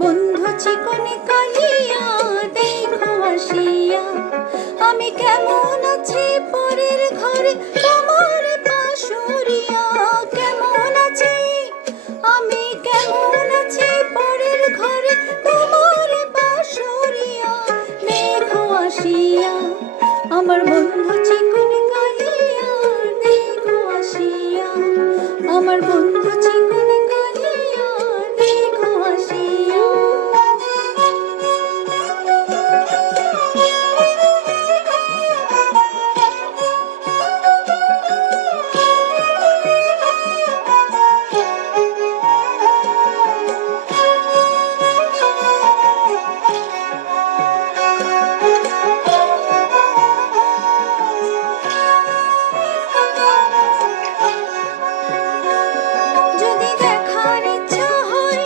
বন্ধু চিকনি কালিয়া দেখো আসিয়া, আমি কেমন আছি পরের ঘরে তোমার পাশুরিয়া। কেমন আছি আমি, কেমন আছি পরের ঘরে তোমার পাশুরিয়া। দেখো আসিয়া আমার বন্ধু চিকনি কালিয়া দেখো আসিয়া, আমার বন্ধু চিকনি কালিয়া দেখো আসিয়া। যদি দেখার ইচ্ছা হয়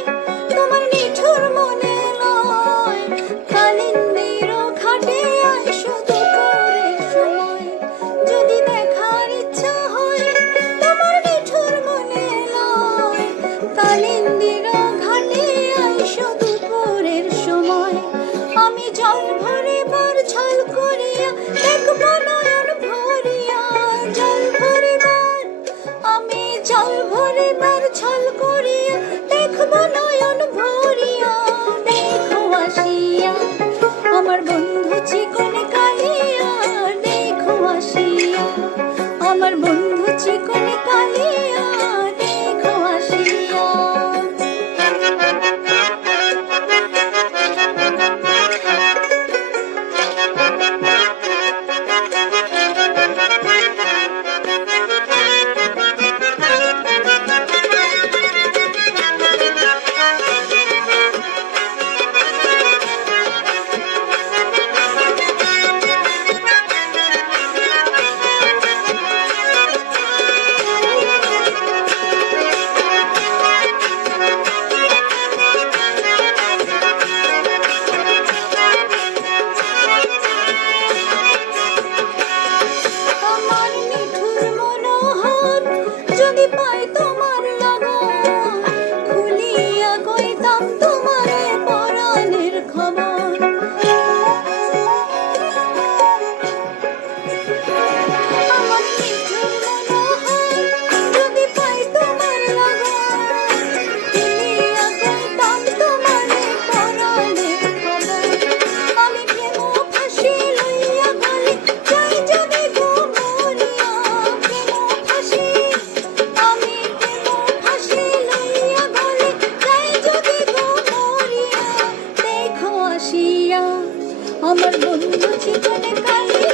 তোমার নিঠুর মনে লয়, কালিন্দির ঘাটে আইসো দুপুরের সময়। যদি দেখার ইচ্ছা হয় তোমার নিঠুর মনে লয়, কালিন্দির ঘাটে আইসো দুপুরের সময়। আমি জল ভরিবার ছল করিয়া দেখব নয়ন ভরিয়া, জল ভরিবার আমি জল ভরিবার ছল করিয়া দেখব নয়ন ভরিয়া। দেখো আসিয়া আমার বন্ধু চিকনি কালিয়া দেখো আসিয়া, আমার বন্ধু চিকনি কালিয়া দেখো আসিয়া। আমার নিঠুর মনোহর যদি পাই তোমার লগন, খুলিয়া কইতাম তোমারে পরাণের খবর। আমার নিঠুর মনোহর যদি পাই তোমার লগন, খুলিয়া কইতাম তোমারে পরাণের খবর। আমি প্রেম ফাঁসি লইয়া গলে যাই যদি গো মরিয়া, প্রেম ফাঁসি আমি প্রেম ফাঁসি লইয়া গলে যাই যদি গো মরিয়া। দেখো আসিয়া আমার বন্ধু চিকনি কালিয়া